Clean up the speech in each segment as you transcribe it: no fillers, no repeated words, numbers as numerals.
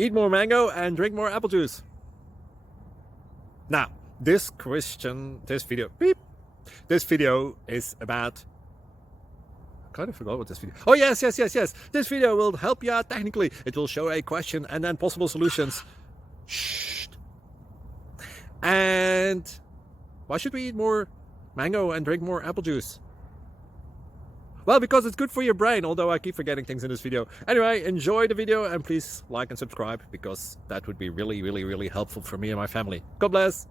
Eat more mango and drink more apple juice. Now, this video is about, I kind of forgot what this video. Oh, yes. This video will help you out technically. It will show a question and then possible solutions. Shh. And why should we eat more mango and drink more apple juice? Well, because it's good for your brain, although I keep forgetting things in this video. Anyway, enjoy the video and please like and subscribe, because that would be really helpful for me and my family. God bless.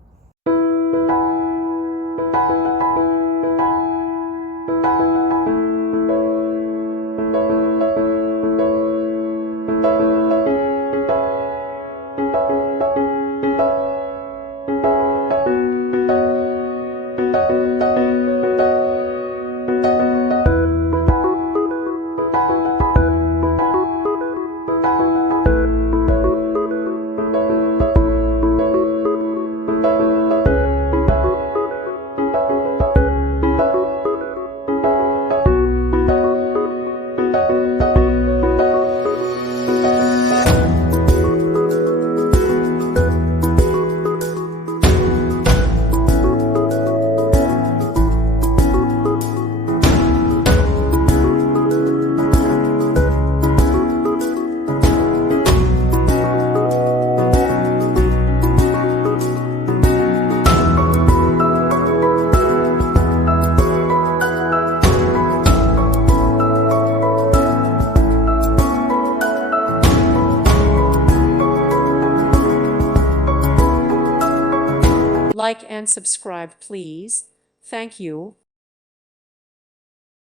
Like and subscribe, please. Thank you.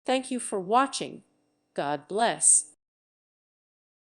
Thank you for watching. God bless.